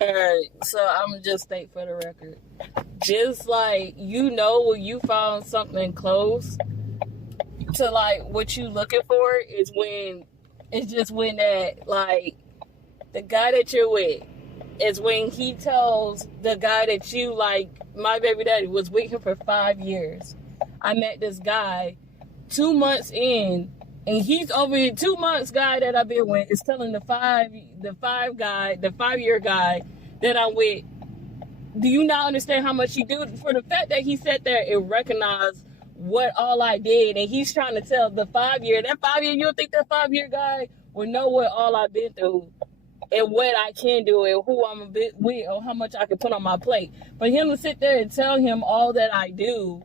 Alright, so I'm just state for the record. Just like when you found something close to like what you looking for is when it's just when that like the guy that you're with is when he tells the guy that you like, my baby daddy was with him for 5 years. I met this guy 2 months in, and he's over here 2 months guy that I've been with is telling the 5 year guy that I'm with. Do you not understand how much he do for the fact that he sat there and recognized what all I did, and he's trying to tell the 5 year, that 5 year, you don't think that 5 year guy would know what all I've been through and what I can do and who I'm a bit with or how much I can put on my plate. For him to sit there and tell him all that I do,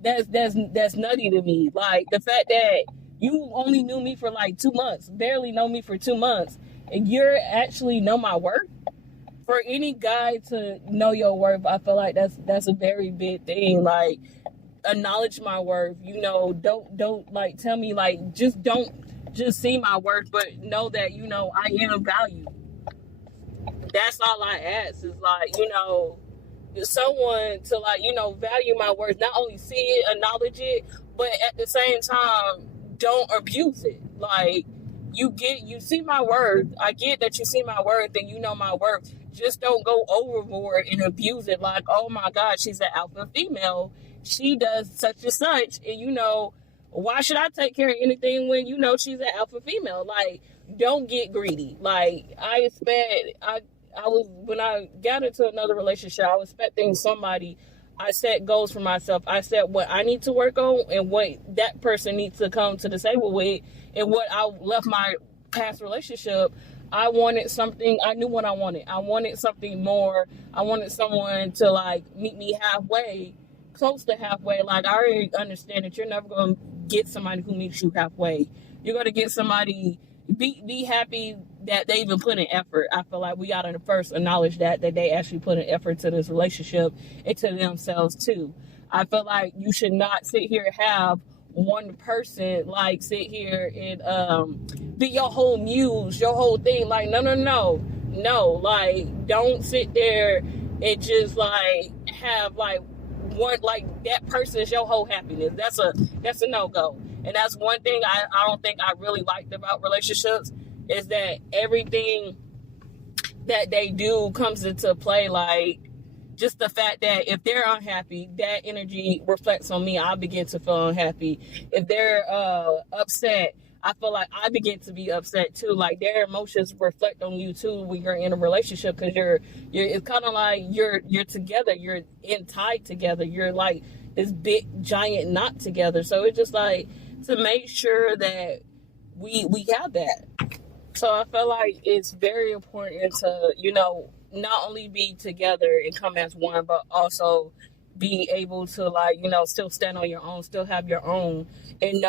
that's nutty to me. Like the fact that you only knew me for like 2 months, barely know me for 2 months, and you're actually know my worth. For any guy to know your worth, I feel like that's a very big thing. Like acknowledge my worth. Don't like tell me like don't just see my worth, but know that I am valued. That's all I ask is like someone to like value my worth, not only see it, acknowledge it, but at the same time don't abuse it. Like you see my worth. I get that you see my worth and you know my worth. Just don't go overboard and abuse it. Like, oh my God, she's an alpha female. She does such and such, and why should I take care of anything when she's an alpha female? Like, don't get greedy. Like I was when I got into another relationship, I was expecting somebody. I set goals for myself. I said what I need to work on and what that person needs to come to the table with, and what I left my past relationship. I wanted something. I knew what I wanted. I wanted something more. I wanted someone to like meet me halfway, close to halfway. Like I already understand that you're never going to get somebody who meets you halfway. You're going to get somebody. Be happy that they even put in effort. I feel like we gotta first acknowledge that they actually put an effort to this relationship and to themselves too. I feel like you should not sit here and have one person like sit here and be your whole muse, your whole thing. Like no. Like don't sit there and just like have like one like that person is your whole happiness. That's a no-go. And that's one thing I don't think I really liked about relationships is that everything that they do comes into play. Like just the fact that if they're unhappy, that energy reflects on me. I begin to feel unhappy. If they're upset, I feel like I begin to be upset too. Like their emotions reflect on you too when you're in a relationship, because you're it's kind of like you're together, you're tied together, you're like this big giant knot together. So it's just like to make sure that we have that. So I feel like it's very important to not only be together and come as one, but also be able to like still stand on your own, still have your own, and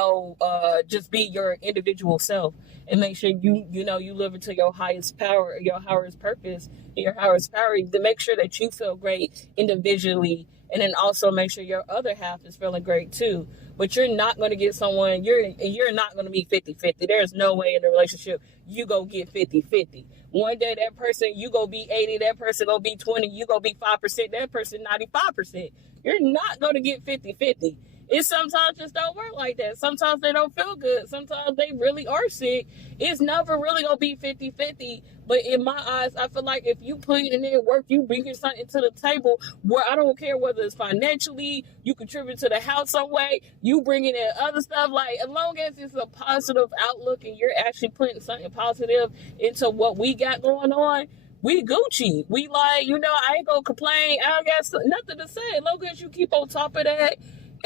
just be your individual self, and make sure you live into your highest power, your highest purpose, and your highest power, to make sure that you feel great individually, and then also make sure your other half is feeling great too. But you're not going to get someone, you're not going to be 50-50. There's no way in a relationship you go get 50-50. One day that person, you go be 80, that person go be 20, you go be 5%, that person 95%. You're not going to get 50-50. It sometimes just don't work like that. Sometimes they don't feel good. Sometimes they really are sick. It's never really going to be 50-50. But in my eyes, I feel like if you put in there work, you bringing something to the table where I don't care whether it's financially, you contribute to the house some way, you bringing in other stuff. Like as long as it's a positive outlook and you're actually putting something positive into what we got going on, we Gucci. We like, I ain't gonna complain. I don't got nothing to say. As long as you keep on top of that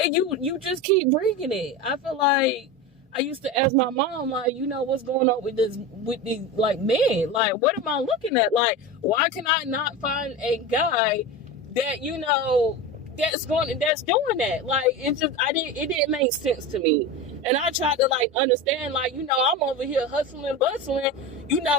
and you just keep bringing it. I feel like I used to ask my mom, like, what's going on with these like men? Like, what am I looking at? Like, why can I not find a guy that that's doing that? Like, it didn't make sense to me. And I tried to like understand, like, I'm over here hustling, bustling,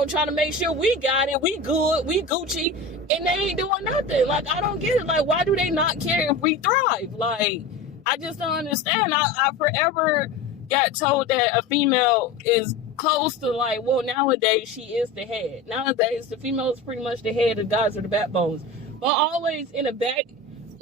trying to make sure we got it, we good, we Gucci, and they ain't doing nothing. Like, I don't get it. Like, why do they not care if we thrive? Like, I just don't understand. I forever got told that a female is close to like, well, nowadays she is the head. Nowadays the female is pretty much the head, the guys are the backbones. But always in the back,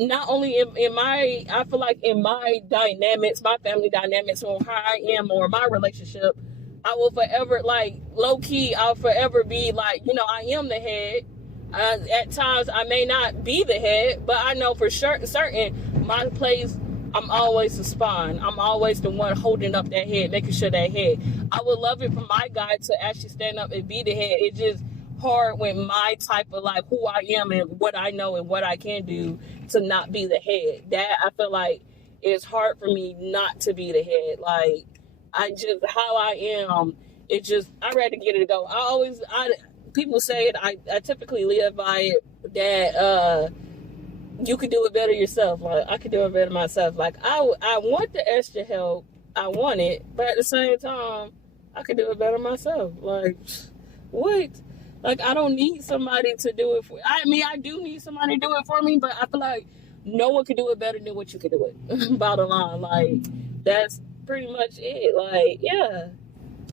not only in my, I feel like in my dynamics, my family dynamics, or how I am, or my relationship, I will forever, like, low key, I'll forever be like, you know, I am the head. At times I may not be the head, but I know for sure, certain my place, I'm always the spawn. I'm always the one holding up that head, making sure that head. I would love it for my guy to actually stand up and be the head. It's just hard when my type of, like, who I am and what I know and what I can do, to not be the head. That, I feel like, it's hard for me not to be the head. Like, I just, how I am, it just, I'd rather get it to go. People say it, I typically live by it, that you could do it better yourself. Like, I could do it better myself. Like, I want the extra help, I want it, but at the same time, I could do it better myself. Like, what? Like, I don't need somebody to do it for. I mean, I do need somebody to do it for me, but I feel like no one could do it better than what you could do it. Bottom line, like, that's pretty much it. Like, yeah.